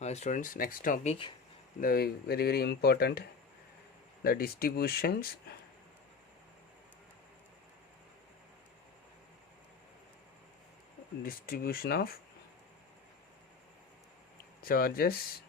Hi students, next topic, the very important, the distribution of charges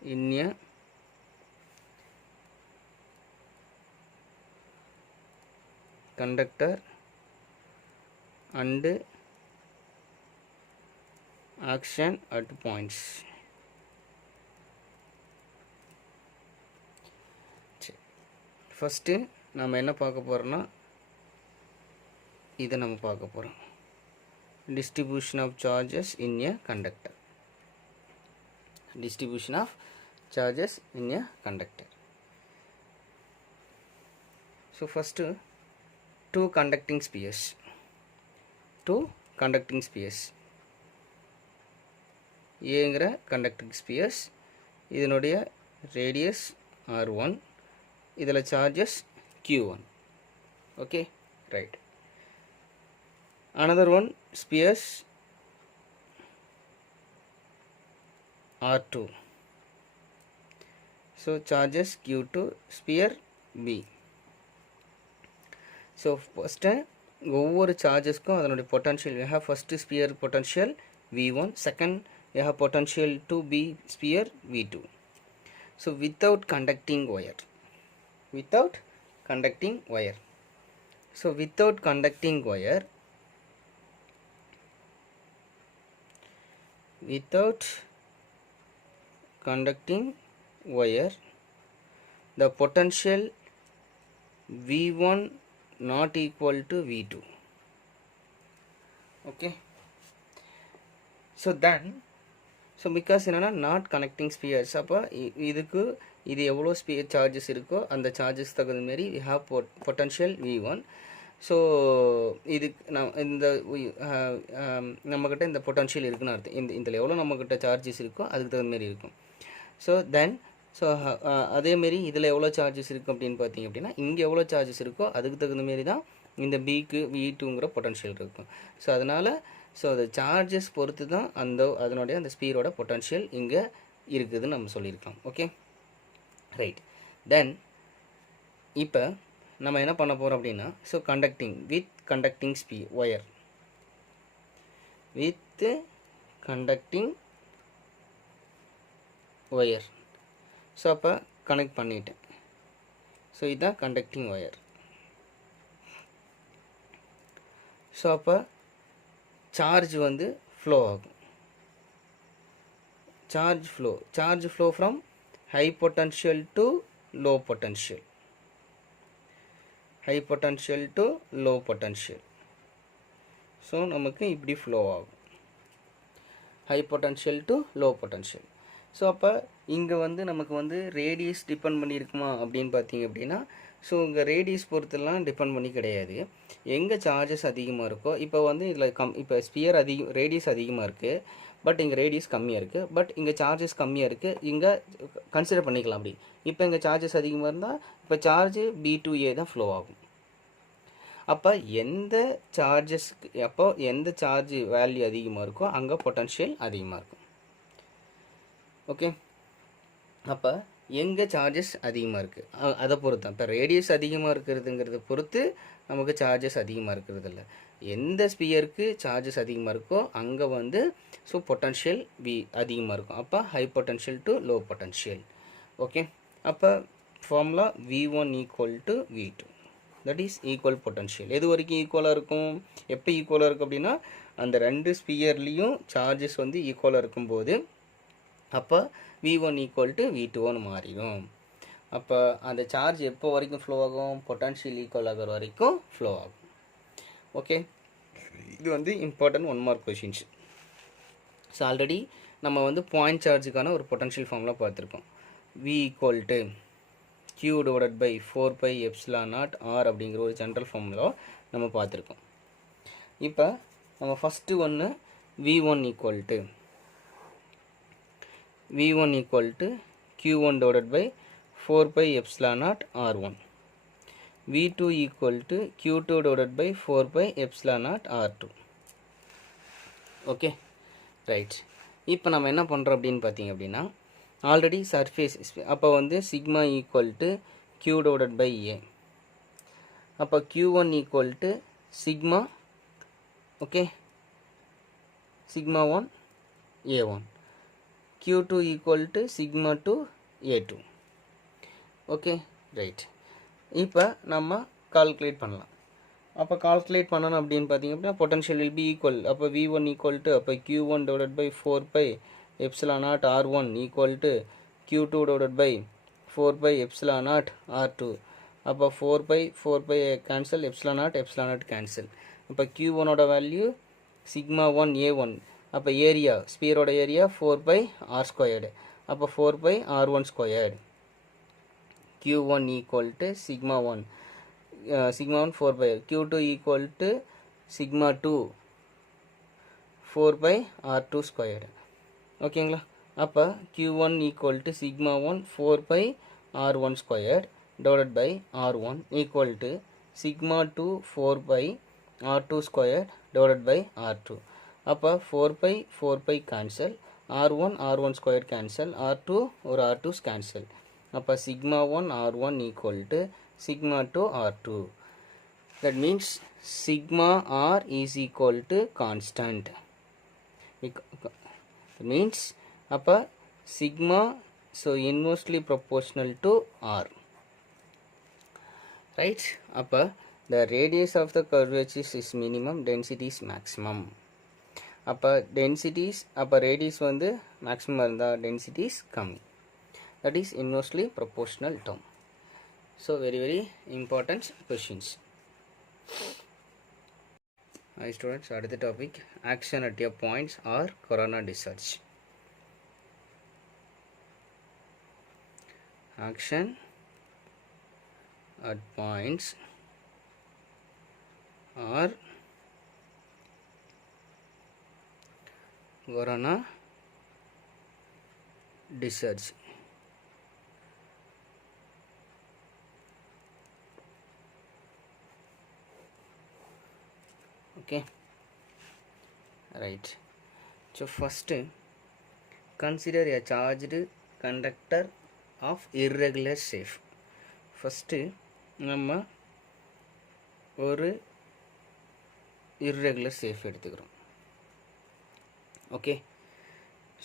in a conductor and action at points. First நம்ம என்ன பார்க்க போகிறோன்னா இதை நம்ம பார்க்க போகிறோம், distribution of charges in a conductor. Distribution of charges in a conductor. So first, two conducting spheres. ஏங்கிற conducting Spears, இதனுடைய ரேடியஸ் R1, இதில் charges Q1. Okay, right. another one spheres R2, so charges Q2, sphere B. so first ஒவ்வொரு சார்ஜஸ்க்கும் அதனுடைய potential, we have first sphere potential V1, second we have potential to B sphere V2. so without conducting wire, without conducting wire the potential V1 not equal to V2. okay, so then because என்னன்னா not connecting spheres, அப்போ இதுக்கு இது எவ்வளோ sphere charges இருக்கோ அந்த charges தகுந்த மாரி we have potential V1. So இதுக்கு இந்த நம்மக்கிட்ட இந்த பொட்டன்ஷியல் இருக்குன்னு அர்த்தம். இதில் எவ்வளோ நம்மக்கிட்ட சார்ஜஸ் இருக்கோ அதுக்கு தகுந்த மாரி இருக்கும். ஸோ தென் அதேமாரி இதில் எவ்வளோ சார்ஜஸ் இருக்குது அப்படின்னு பார்த்தீங்க அப்படின்னா, இங்கே எவ்வளோ சார்ஜஸ் இருக்கோ அதுக்கு தகுந்த மாரி தான் இந்த பிக்கு V2ங்கிற பொட்டன்ஷியல் இருக்கும். ஸோ அதனால் அது சார்ஜஸ் பொறுத்து தான் அதனுடைய அந்த ஸ்பீரோட பொட்டன்ஷியல் இங்கே இருக்குதுன்னு நம்ம சொல்லியிருக்கலாம். Okay, right. தென் இப்போ நம்ம என்ன பண்ண போகிறோம் அப்படின்னா, so conducting wire with conducting wire. So அப்போ கனெக்ட் பண்ணிட்டேன். ஸோ இதுதான் கண்டக்டிங் ஒயர். ஸோ அப்போ சார்ஜ் வந்து ஃப்ளோ ஆகும். Charge flow from high potential to low potential. So நமக்கு இப்படி ஃப்ளோ ஆகும், high potential to low potential. So அப்போ இங்கே வந்து நமக்கு வந்து ரேடியஸ் டிபெண்ட் பண்ணியிருக்குமா அப்படின்னு பார்த்தீங்க அப்படின்னா, ஸோ இங்கே ரேடியஸ் பொறுத்தெல்லாம் டிபெண்ட் பண்ணி கிடையாது. எங்கே சார்ஜஸ் அதிகமாக இருக்கோ, இப்போ வந்து இதில் இப்போ ஸ்பியர் ரேடியஸ் அதிகமாக இருக்குது, பட் இங்கே ரேடியஸ் கம்மியாக இருக்குது, பட் இங்கே சார்ஜஸ் கம்மியாக இருக்குது. இங்கே கன்சிடர் பண்ணிக்கலாம் அப்படி. இப்போ இங்கே சார்ஜஸ் அதிகமாக இருந்தால் இப்போ சார்ஜ் B2A தான் ஃப்ளோ ஆகும். அப்போ எந்த சார்ஜ் வேல்யூ அதிகமாக இருக்கோ அங்கே பொட்டன்ஷியல் அதிகமாக இருக்கும். ஓகே, அப்போ எங்கே சார்ஜஸ் அதிகமாக இருக்குது அதை பொறுத்து தான். இப்போ ரேடியஸ் அதிகமாக இருக்கிறதுங்கிறத பொறுத்து நமக்கு சார்ஜஸ் அதிகமாக இருக்கிறது இல்லை. எந்த ஸ்பியருக்கு சார்ஜஸ் அதிகமாக இருக்கோ அங்கே வந்து பொட்டன்ஷியல் அதிகமாக இருக்கும். அப்போ high potential to low potential. Okay, அப்போ formula V1 equal to V2, that is equal potential. எது வரைக்கும் ஈக்குவலாக இருக்கும்? எப்போ ஈக்குவலாக இருக்கும் அப்படின்னா, அந்த ரெண்டு ஸ்பியர்லேயும் சார்ஜஸ் வந்து ஈக்குவலாக இருக்கும்போது அப்போ V1 ஈக்குவல் டு V2 மாறிடும். அப்போ அந்த சார்ஜ் எப்போ வரைக்கும் ஃப்ளோ ஆகும்? பொட்டன்ஷியல் ஈக்குவல் ஆகிற வரைக்கும் ஃப்ளோ ஆகும். ஓகே, இது வந்து important 1 mark questions. So already நம்ம வந்து பாயிண்ட் சார்ஜுக்கான ஒரு பொட்டன்ஷியல் ஃபார்ம்லாம் பார்த்துருக்கோம். V equal to Q/4πε0 R அப்படிங்கிற ஒரு ஜென்ரல் ஃபார்முலா நம்ம பார்த்துருக்கோம். இப்போ நம்ம ஃபஸ்ட்டு ஒன்று V1 equal to Q1/4πε0 R1, V2 equal to Q2/4πε0 R2. Okay, right. இப்போ நம்ம என்ன பண்ணுறோம் அப்படின்னு பார்த்தீங்க அப்படின்னா ஆல்ரெடி சர்ஃபேஸ் அப்போ வந்து sigma equal to q divided by A. அப்போ q1 equal to sigma okay sigma 1 a1, q2 equal to sigma 2 a2. Okay right. இப்போ நம்ம கால்குலேட் பண்ணலாம். அப்போ கால்குலேட் பண்ணணும் அப்படின்னு பார்த்தீங்க அப்படின்னா பொட்டன்ஷியல் வில் பி ஈக்குவல். அப்போ v1 ஈக்குவல் டு அப்போ q1 divided by 4 pi epsilon naught r1 equal to q2 divided by 4 pi epsilon naught r2. அப்போ 4 pi cancel, epsilon naught cancel. அப்போ q1ஓட வேல்யூ சிக்மா 1 a1. அப்போ area ஸ்பியரோட area 4 pi r squared. அப்போ 4 pi r1 squared. q1 equal to sigma 1 sigma 1 4 by q2 equal to sigma 2 4 by r2 squared. ஓகேங்களா? அப்போ q1 equal to sigma 1 4 by r1 squared divided by r1 equal to sigma 2 4 by r2 squared divided by r2. அப்போ 4 by cancel, r1 squared cancel, r2 or r2 cancel. அப்போ sigma 1 r1 equal to sigma 2 r2. That means sigma r is equal to constant. That means appa sigma so inversely proportional to r. Right? Appa the radius of the curvature is minimum, density is maximum. Appa densities appa radius வந்து maximum இருந்தா density is கம்மி. That is inversely proportional term. So very important questions. Hi students, அடுத்த topic action at a points or corona discharge. Action at points or corona discharge. Okay, right. So first consider a charged conductor of irregular shape. First நம்ம ஒரு irregular shape எடுத்துக்கிறோம். Okay,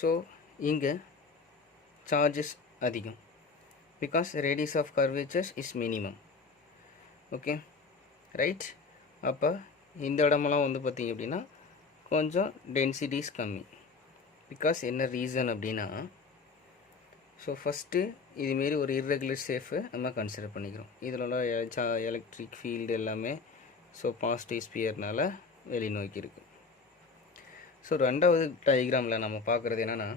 so இங்கே charges அதிகம் because radius of curvatures is minimum. Okay right. அப்போ இந்த இடமெல்லாம் வந்து பார்த்திங்க அப்படின்னா கொஞ்சம் டென்சிட்டிஸ் கம்மி. பிகாஸ் என்ன ரீசன் அப்படின்னா, ஸோ ஃபஸ்ட்டு இதுமாரி ஒரு இர்ரெகுலர் ஷேஃபை நம்ம கன்சிடர் பண்ணிக்கிறோம். இதில் எலக்ட்ரிக் ஃபீல்டு எல்லாமே ஸோ பாசிட்டிவ் ஸ்பியர்னால் வெளிநோக்கி இருக்குது. ஸோ ரெண்டாவது டயக்ராமில் நம்ம பார்க்குறது என்னென்னா,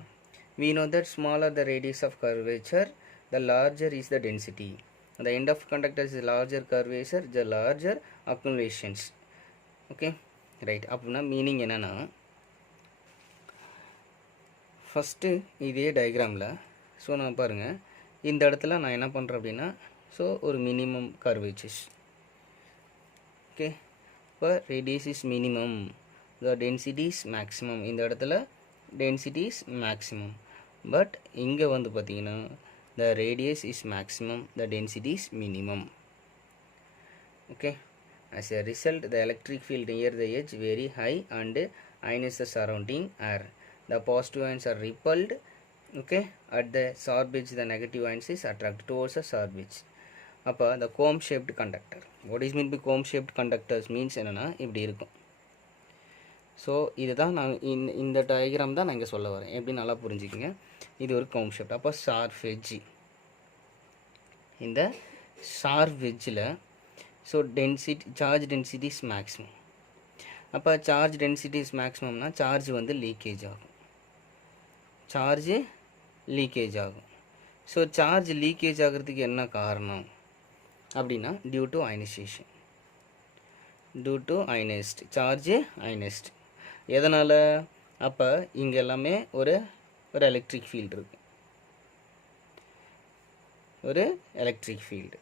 we know that smaller the radius of curvature, the larger is the density. The end of conductor is larger curvature, the larger accumulations. Okay right. அப்படின்னா meaning என்னென்னா, first இதே டயக்ராமில் so நான் பாருங்கள், இந்த இடத்துல நான் என்ன பண்ணுறேன் அப்படின்னா, ஸோ ஒரு மினிமம் கர்வேச்சர்ஸ். ஓகே, இப்போ radius is minimum, the density is maximum. இந்த இடத்துல டென்சிட்டி இஸ் மேக்ஸிமம். பட் இங்கே வந்து பார்த்திங்கன்னா the radius is maximum, the density is minimum. Okay, as a result the electric field near the edge very high and ions are surrounding air. The positive ions are repelled. Okay, at the sharp edge the negative ions is attracted towards the sharp edge. அப்போ the comb shaped conductor, what is mean by comb shaped conductors means என்னன்னா இப்படி இருக்கும். So இதுதான் நான் இந்த diagram தான் நான் இங்கே சொல்ல வரேன். எப்படி நல்லா புரிஞ்சுக்கிங்க. இது ஒரு comb shaped. அப்போ ஷார்ப் எட்ஜ், இந்த ஷார்ப் எட்ஜில் so density charge density is maximum. அப்போ சார்ஜ் டென்சிட்டி இஸ் மேக்ஸிமம்னா சார்ஜ் வந்து லீக்கேஜ் ஆகும். சார்ஜு லீக்கேஜ் ஆகும். ஸோ சார்ஜ் லீக்கேஜ் ஆகிறதுக்கு என்ன காரணம் அப்படின்னா, due to ionisation, due to ionised, charge ionised. எதனால்? அப்போ இங்கே எல்லாமே ஒரு எலக்ட்ரிக் ஃபீல்டு இருக்குது, ஒரு எலக்ட்ரிக் ஃபீல்டு.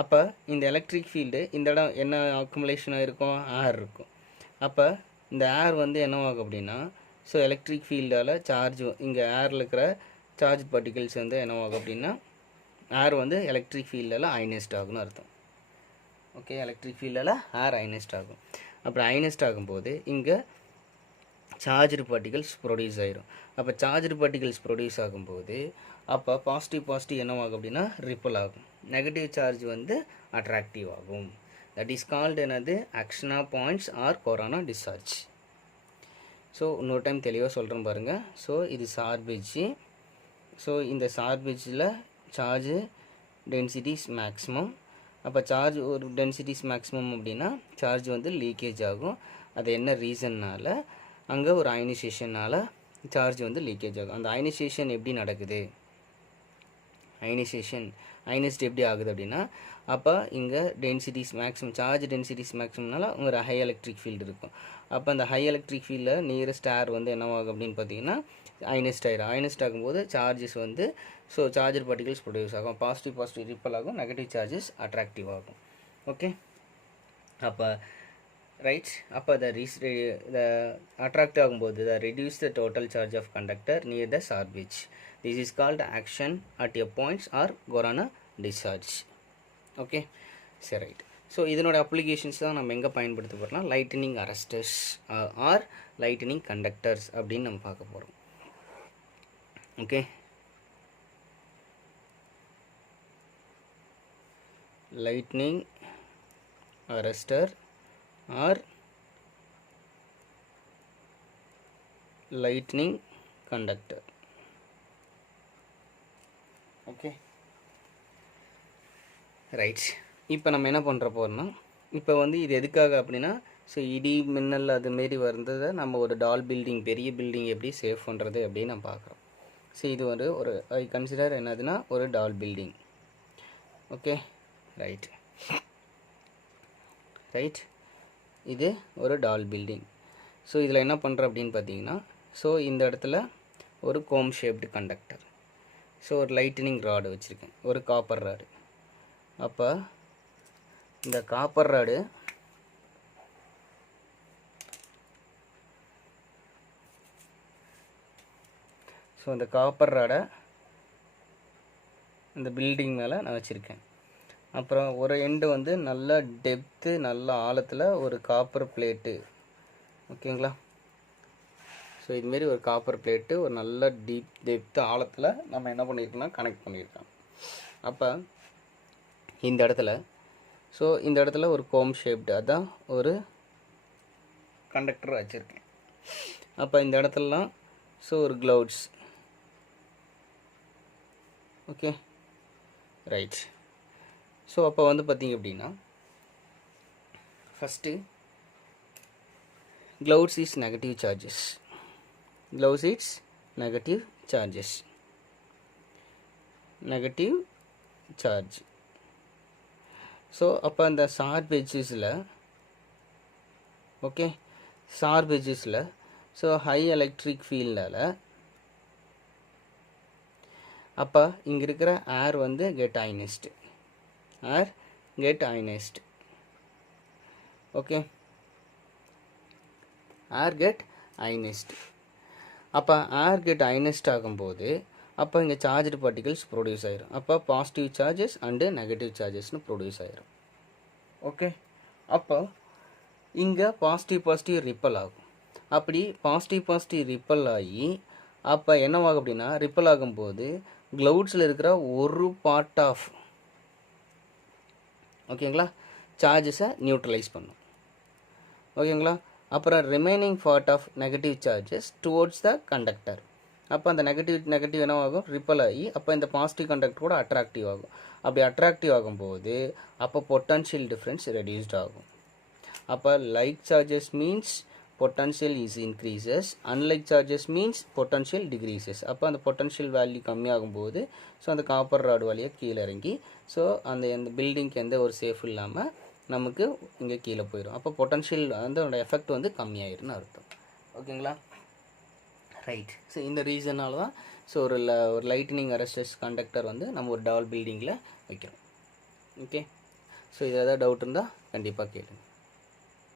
அப்போ இந்த எலக்ட்ரிக் ஃபீல்டு இந்த இடம் என்ன அக்குமுலேஷனாக இருக்கும், ஏர் இருக்கும். அப்போ இந்த ஏர் வந்து என்னவாகும் அப்படின்னா ஸோ எலக்ட்ரிக் ஃபீல்டால் சார்ஜ் இங்கே ஏரில் இருக்கிற சார்ஜ் பார்ட்டிகல்ஸ் வந்து என்னவாகும் அப்படின்னா ஏர் வந்து எலக்ட்ரிக் ஃபீல்டால் அயனைஸ்ட் ஆகும்னு அர்த்தம். ஓகே, எலக்ட்ரிக் ஃபீல்டால் ஏர் அயனைஸ்ட் ஆகும். அப்புறம் அயனைஸ்ட் ஆகும்போது இங்கே சார்ஜ்டு பார்ட்டிகல்ஸ் ப்ரொடியூஸ் ஆயிரும். அப்போ சார்ஜ்டு பார்ட்டிகல்ஸ் ப்ரொடியூஸ் ஆகும்போது அப்போ பாசிட்டிவ் என்னவாகும் அப்படின்னா ரிப்பல் ஆகும். நெகட்டிவ் சார்ஜ் வந்து அட்ராக்டிவ் ஆகும். தட் இஸ் கால்டு என்னது ஆக்ஷனா points or corona discharge. So இன்னொரு டைம் தெளிவாக சொல்கிறேன் பாருங்கள். ஸோ இது சார்பேஜ். ஸோ இந்த சார்பேஜில் சார்ஜ் டென்சிட்டிஸ் மேக்ஸிமம். அப்போ சார்ஜ் ஒரு டென்சிட்டிஸ் மேக்ஸிமம் அப்படின்னா சார்ஜ் வந்து லீக்கேஜ் ஆகும். அது என்ன ரீசன்னால் அங்கே ஒரு அயனைசேஷனால் சார்ஜ் வந்து லீக்கேஜ் ஆகும். அந்த அயனைசேஷன் எப்படி நடக்குது, அயனைஸ்ட் எப்படி ஆகுது அப்படின்னா அப்போ இங்கே டென்சிட்டிஸ் மேக்ஸிமம், சார்ஜ் டென்சிட்டிஸ் மேக்ஸிமம்னால ஒரு ஹை எலக்ட்ரிக் ஃபீல்டு இருக்கும். அப்போ அந்த ஹை எலக்ட்ரிக் ஃபீல்டில் நியரஸ்ட் ஏர் வந்து என்னவாகும் அப்படின்னு பார்த்தீங்கன்னா அயனைஸ்ட் ஆயிரும். அயனைஸ்ட் ஆகும்போது சார்ஜஸ் வந்து ஸோ சார்ஜர் பார்ட்டிகல்ஸ் ப்ரொடியூஸ் ஆகும். பாசிட்டிவ் ரிப்பல் ஆகும். நெகட்டிவ் சார்ஜஸ் அட்ராக்டிவ் ஆகும். ஓகே, அப்போ ரைட். அப்போ த அட்ராக்ட் ஆகும்போது reduce the total charge of conductor near the sharp edge. This is called action at a points or corona discharge. Okay, சரி, right. So இதனோட applications தான் நம்ம எங்கே பயன்படுத்த போகிறோம்னா lightning arresters or lightning conductors அப்படின்னு நம்ம பார்க்க போகிறோம். Okay, lightning arrestor or lightning conductor. Okay, right. இப்போ நம்ம என்ன பண்ணுற போகிறோம்னா இப்போ வந்து இது எதுக்காக அப்படின்னா ஸோ இடி மின்னல் அதுமாரி வந்ததை நம்ம ஒரு டால் பில்டிங், பெரிய பில்டிங் எப்படி சேவ் பண்ணுறது அப்படின்னு நம்ம பார்க்குறோம். ஸோ இது வந்து ஒரு ஐ கன்சிடர் என்னதுன்னா ஒரு டால் பில்டிங். Okay, right. இது ஒரு டால் பில்டிங். ஸோ இதில் என்ன பண்ணுறோம் அப்படின்னு பார்த்தீங்கன்னா ஸோ இந்த இடத்துல ஒரு கோம் ஷேப்டு கண்டக்டர். ஸோ ஒரு லைட்டனிங் ராடு வச்சுருக்கேன், ஒரு காப்பர் ராடு. அப்போ இந்த காப்பர் ராடு ஸோ இந்த காப்பர் ராடை இந்த பில்டிங் மேலே நான் வச்சுருக்கேன். அப்புறம் ஒரு எண்டு வந்து நல்ல டெப்த்து, நல்ல ஆழத்தில் ஒரு காப்பர் பிளேட்டு. ஓகேங்களா? ஸோ இதுமாரி ஒரு காப்பர் பிளேட்டு ஒரு நல்ல டெப்த்து ஆழத்தில் நம்ம என்ன பண்ணியிருக்கோம்னா கனெக்ட் பண்ணியிருக்கோம். அப்போ இந்த இடத்துல ஒரு கோம் ஷேப்டு அதான் ஒரு கண்டக்டர் வச்சுருக்கேன். அப்போ இந்த இடத்துலலாம் ஸோ ஒரு க்ளவுட்ஸ். Okay, right. ஸோ அப்போ வந்து பார்த்திங்க அப்படின்னா first clouds is negative charge. So அப்போ அந்த ஷார்ப் எட்ஜஸில் ஸோ ஹை எலக்ட்ரிக் ஃபீல்டால் அப்போ இங்கே இருக்கிற ஏர் வந்து கெட் அயனைஸ்டு. ஓகே, ஏர் கெட் அயனைஸ்டு. அப்போ ஏர் கெட் அயனைஸ்ட் ஆகும்போது அப்போ இங்கே சார்ஜ்டு பார்ட்டிகல்ஸ் ப்ரொடியூஸ் ஆயிரும். அப்போ பாசிட்டிவ் சார்ஜஸ் அண்டு நெகட்டிவ் சார்ஜஸ்னு ப்ரொடியூஸ் ஆயிரும். ஓகே, அப்போ இங்கே பாசிட்டிவ் ரிப்பல் ஆகும். அப்படி பாசிட்டிவ் ரிப்பல் ஆகி அப்போ என்னவாகும் அப்படின்னா ரிப்பல் ஆகும்போது க்ளவுட்ஸில் இருக்கிற ஒரு பார்ட் ஆஃப் ஓகேங்களா சார்ஜஸை நியூட்ரலைஸ் பண்ணும். ஓகேங்களா? அப்புறம் remaining part of negative charges towards the conductor. அப்போ அந்த நெகட்டிவ் என்னவாகும் ரிப்பல் ஆகி அப்போ இந்த பாசிட்டிவ் கண்டக்டர் கூட அட்ராக்டிவ் ஆகும். அப்படி அட்ராக்டிவ் ஆகும்போது அப்போ பொட்டன்ஷியல் டிஃப்ரென்ஸ் ரெடியூஸ்ட் ஆகும். அப்போ like charges means potential is increases, unlike charges means potential decreases. அப்போ அந்த பொட்டன்ஷியல் வேல்யூ கம்மியாகும்போது ஸோ அந்த காப்பர் ராடு வழியாக கீழே இறங்கி ஸோ அந்த பில்டிங்க்கு எந்த ஒரு சேஃப் இல்லாமல் நமக்கு இங்கே கீழே போயிடும். அப்போ பொட்டன்ஷியல் அதோட எஃபெக்ட் வந்து கம்மியாயிருன்னு அர்த்தம். ஓகேங்களா? ரைட். ஸோ இந்த ரீசனால் தான் ஸோ ஒரு லைட்டனிங் அரஸ்டர்ஸ் கண்டக்டர் வந்து நம்ம ஒரு டால் பில்டிங்கில் வைக்கிறோம். ஓகே, ஸோ இதில் ஏதாவது டவுட் இருந்தால் கண்டிப்பாக கேளுங்க.